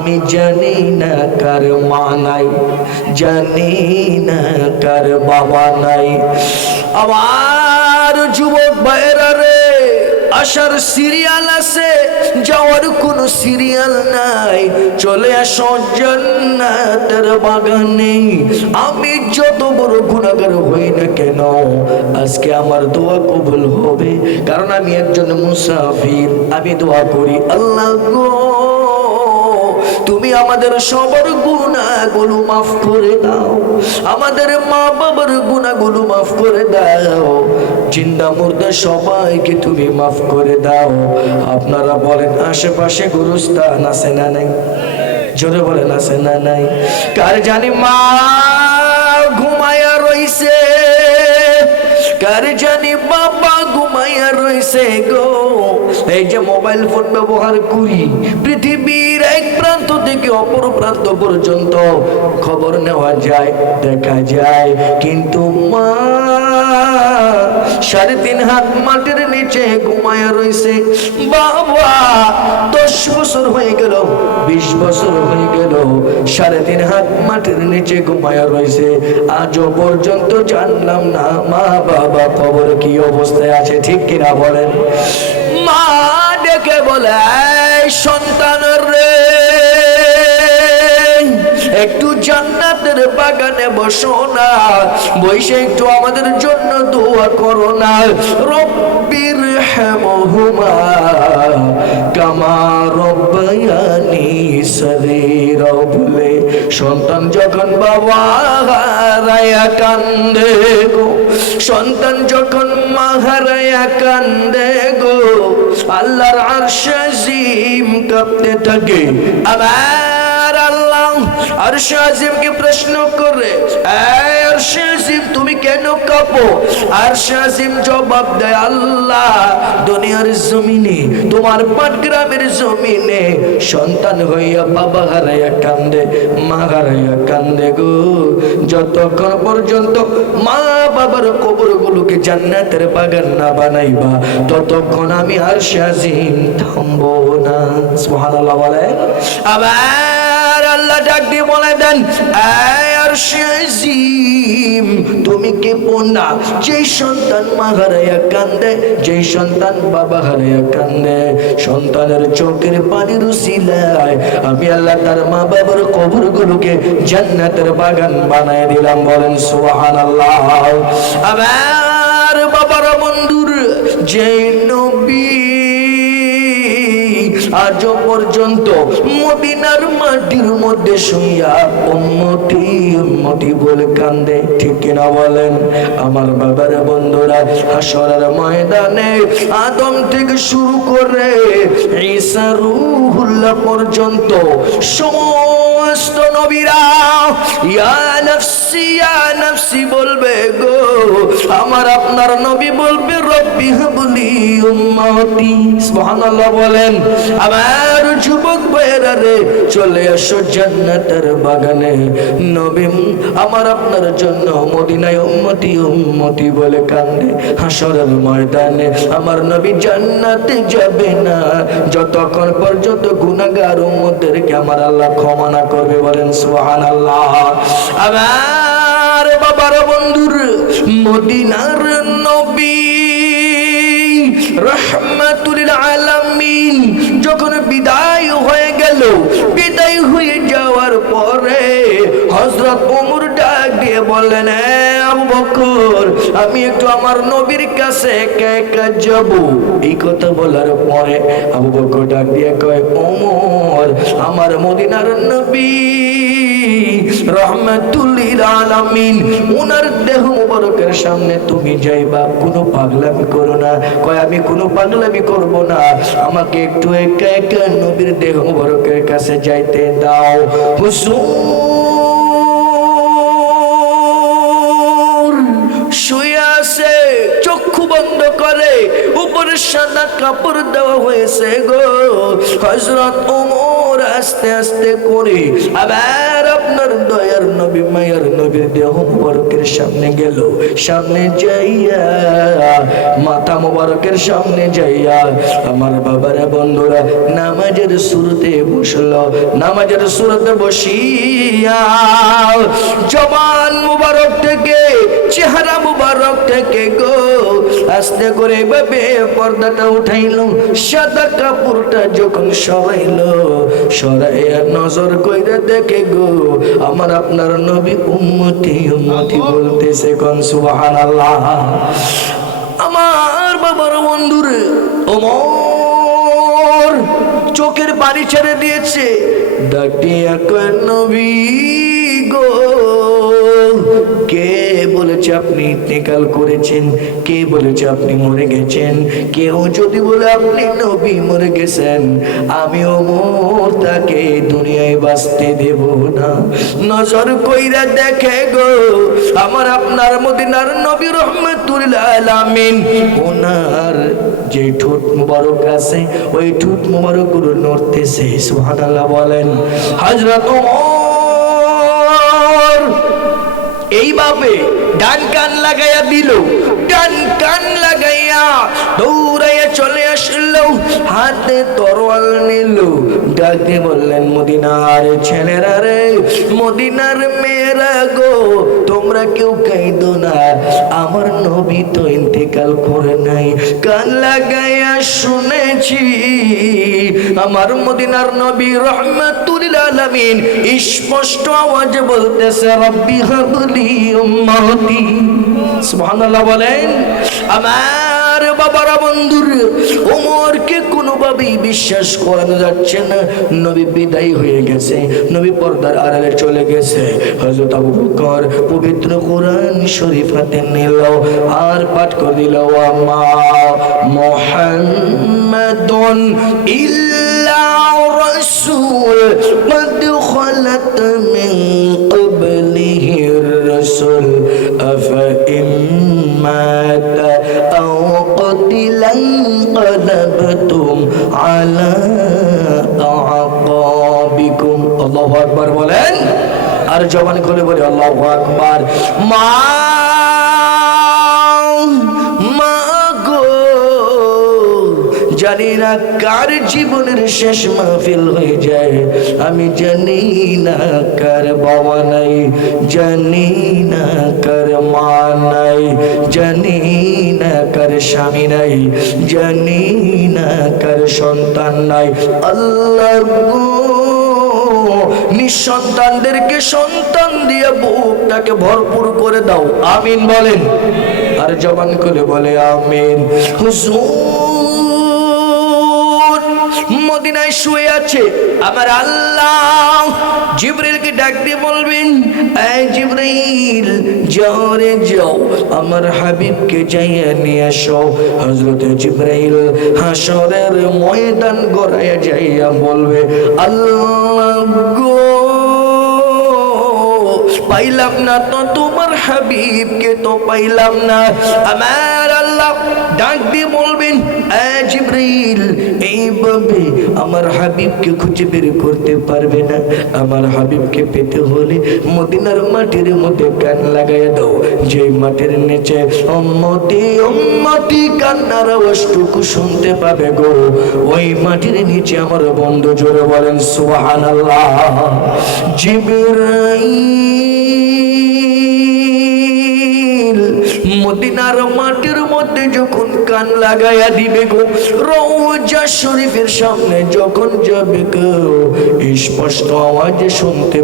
আমি জানি না কার মা নাই, জানি না কার বাবা নাই। আমার যুবক ভাইরা রে, আসার সিরিয়াল আছে, যাওয়ার কোনো সিরিয়াল নাই। চলে আসো জান্নাতের বাগানে। আমি যত বড় গুনাহগার হই না কেন, আজকে আমার দোয়া কবুল হবে, কারণ আমি একজন মুসাফির। আমি দোয়া করি, আল্লাহ গো তুমি আমাদের সবার গুনাহগুলো মাফ করে দাও, আমাদের মা বাবার গুনাহগুলো মাফ করে দাও, জিন্দা মুর্দা সবাইকে তুমি মাফ করে দাও। আপনারা বলেন আশেপাশে গুরুস্থান আছে না নাই? জোরে বলেন আছে না নাই? কার জানি মা ঘুমায়া রইছে, কার জানি বাবা ঘুমাইয়া রইছে গো। এই যে মোবাইল ফোন ব্যবহার করি, পৃথিবীর এক প্রান্ত থেকে অপর প্রান্ত পর্যন্ত খবর নেওয়া যায়, দেখা যায়, কিন্তু মা 3.5 হাত মাটির নিচে ঘুমাইয়া রইছে। বাবা 10 বছর হয়ে গেল, 20 বছর হয়ে গেল, 3.5 হাত মাটির নিচে ঘুমাইয়া রইছে। আজও পর্যন্ত জানলাম না মা বাবা কবর কি অবস্থায় আছে, ঠিক কিনা বলেন? মা ডেকে বলে, সন্তান রে একটু জান্নাতের বাগানে বসো না, বসে একটু আমাদের জন্য দোয়া করো না। রব্বির হামহুমা কামা রব্বায়ানি সগীরা বলে সন্তান যখন বাবা হারায়া কান্দে গো, সন্তান যখন মা হারায়া কান্দে গো, আল্লাহর আরশ আজিম কাঁপতে থাকে। আমার আল্লাহ আরশ আজিমকে প্রশ্ন করে, এই আরশ আজিম তুমি কেন কাঁপো? আরশ আজিম জবাব দেয়, আল্লাহ দুনিয়ার জমিনে, তোমার পাটগ্রামের জমিনে সন্তান হইয়া বাবা হারাইয়া কান্দে, মা হারাইয়া কান্দে গো। যতক্ষণ পর্যন্ত মা বাবার কবরগুলোকে জান্নাতের বাগান না বানাইবা, ততক্ষণ আমি আরশ আজিম থামবো না। সুবহানাল্লাহ বলে। আবার আল্লাহ ডাক দিয়ে বলে দেন, এই আরশ আজিম তুমি কি পোনা? যে সন্তান মা হারাইয়া কান্দে, যে সন্তান বাবা হারাইয়া কান্দে, সন্তানের চোখের পানির উসিলায় আমি আল্লাহ তার মা বাবার কবরগুলোকে জান্নাতের বাগান বানায় দিলাম। বলেন সুবহানাল্লাহ। আবার বাবার বন্ধুর যে নবী আজ পর্যন্ত মদিনার মাটির মধ্যে শুইয়া উম্মতি উম্মতি বলে কান্দে, ঠিক কিনা বলেন? আমার বাবার বন্ধুরা, হাসরের ময়দানে আদম থেকে শুরু করে ঈসা রূহুল্লাহ পর্যন্ত সমস্ত নবীরা ইয়া নাফসি বলবে গো। আমার আপনার নবী বলবে রব্বি হাবলি উম্মতি। সুবহানাল্লাহ বলেন। আমার যুবক ভাইরা রে, চলে আসো জান্নাতের বাগানে। নবী আমার আপনার জন্য মদিনায় উম্মতি উম্মতি বলে কান্দে। হাসরের ময়দানে আমার নবী জান্নাতে যাবে না যতক্ষণ পর্যন্ত গুনাহগার উম্মতদেরকে আমার আল্লাহ ক্ষমা না করবে। বলেন সুবহানাল্লাহ। আমার বাবার বন্ধুর মদিনার নবী রাহমাতুল আলামিন যখন বিদায় হয়ে গেল, বিদায় হয়ে যাওয়ার পরে হযরত ওমর ডাক দিয়ে বললেন, আবু বকর আমি একটু আমার নবীর কাছে একা একা যাব। এই কথা বলার পরে আবু বকর ডাক দিয়ে কয়, ওমর আমার মদিনার নবী রাহমাতুল আলামিন উনার দেহ মুবারকের সামনে তুমি যাইবা, কোনো পাগলামি করো না। কয় আমি কোনো পাগলামি করব না, আমাকে একটু একা একা নবীর দেহ মুবারকের কাছে যাইতে দাও। হুজুর শুয়ে আছে, চক্ষু বন্ধ করে, উপরে সাদা কাপড় দেওয়া হয়েছে গো। হযরত ওমর আস্তে আস্তে করে আবার আপনার দয়ার নবী মায়ার নবীর দেহ মুবারকের সামনে গেল। সামনে যাইয়া মাথা মুবারকের সামনে যাইয়া আমার বাবারা বন্ধুরা নামাজের শুরুতে বসলো। নামাজের শুরুতে বসিয়া জবান মুবারক থেকে চেহারা মুবারক থেকে গো আস্তে করে ভাবে পর্দাটা উঠাইলো। সাদা কাপড়টা যখন সরাইলো, সরাইয়া নজর কইরা দেখে গো আমার আপনার নবী উম্মতি উম্মতি বলতেছে কোন সুবহানাল্লাহ। আমার বাবার বন্ধুরে ওমর চোখের পানি ছেড়ে দিয়েছে। ডাক দিয়া কয় নবী গো, কে বলেছে আপনি ইন্তেকাল করেছেন? কে বলেছে আপনি মরে গেছেন? কেউ যদি বলে আপনি নবী মরে গেছেন, আমি ওমর তাকে দুনিয়ায় বাঁচতে দেব না। নজর কইরা দেখে গো আমার আপনার মদিনার নবী রাহমাতুল আলামিন ওনার যে ঠোঁট মুবারক আছে ওই ঠোঁট মুবারক গুলো নড়তেছে। সুবহানাল্লাহ বলেন। হযরত ওমর এইভাবে ডান কান লাগাইয়া দিল। ডান কান লাগাইয়া দৌড়াইয়া চলে আসলো, হাতে তরোয়াল নিল। ডাকতে বললেন মদিনার ছেলেরা রে, মদিনার মেয়েরা গো, তোমরা কেউ কাঁদো না, আমার নবী তো ইন্তেকাল করে নাই। কান লাগাইয়া শুনেছি আমার মদিনার নবী রাহমাতুল আলামিন স্পষ্ট আওয়াজে বলতেছে রব্বি হাবলি উম্মতি। সুবহানাল্লাহ বলেন। আমার বাবারা বন্ধুর ওমরকে কোনোভাবেই বিশ্বাস করানো যাচ্ছে না। নবী বিদায় হয়ে গেছে, নবী পর্দার আড়ালে চলে গেছে। হযরত আবু বকর পবিত্র কোরআন শরীফ হাতে নিল আর পাঠ করে দিল ওয়ামা মুহাম্মাদুন ইল্লা রাসূল قد خلت من قبله الرسل أفإن مات أو قتل انقلبتم على أعقابكم। الله أكبر বলেন আর জবান খুলে বলি আল্লাহু আকবার। মা জানি না কার জীবনের শেষ মাহফিল হয়ে যায়, আমি জানি না কার বাবা নাই, জানি না কার মা নাই, জানি না কার স্বামী নাই, জানি না কার সন্তান নাই। আল্লাহ গো নিঃসন্তানদেরকে সন্তান দিয়ে বুকটাকে ভরপুর করে দাও, আমিন বলেন আর জবান করে বলে আমিন। হুজুর মদিনায় শুয়ে আছে আমার আল্লাহ জিবরিলকে ডাক দিয়ে বলবেন, এই জিবরিল যাও রে যাও আমার হাবিবকে যাইয়া নিয়ে আসো। হযরত জিবরাইল হাসরের ময়দান গড়াইয়া যাইয়া বলবে আল্লাহ গো পাইলাম না তো তোমার হাবিবকে তো পাইলাম না। আমার আল্লাহ ডাক দিয়ে বলবেন, জিবরিল এইভাবে আমার হাবিবকে খুঁজে বের করতে পারবে না, আমার হাবিবকে পেতে হলে মদিনার মাটির মধ্যে কান লাগাইয়া দাও, যে মাটির নিচে উম্মতি উম্মতি কান্নার আওয়াজটুকু শুনতে পাবে গো, ওই মাটির নিচে আমার বন্ধু জোরে বলেন সুবহানাল্লাহ। জিবরাইল মদিনার মাটির মধ্যে যখন কান লাগাইয়া দিবে গো, রওজা শরীফের সামনে যখন যাবে গো, স্পষ্ট আওয়াজে শুনতে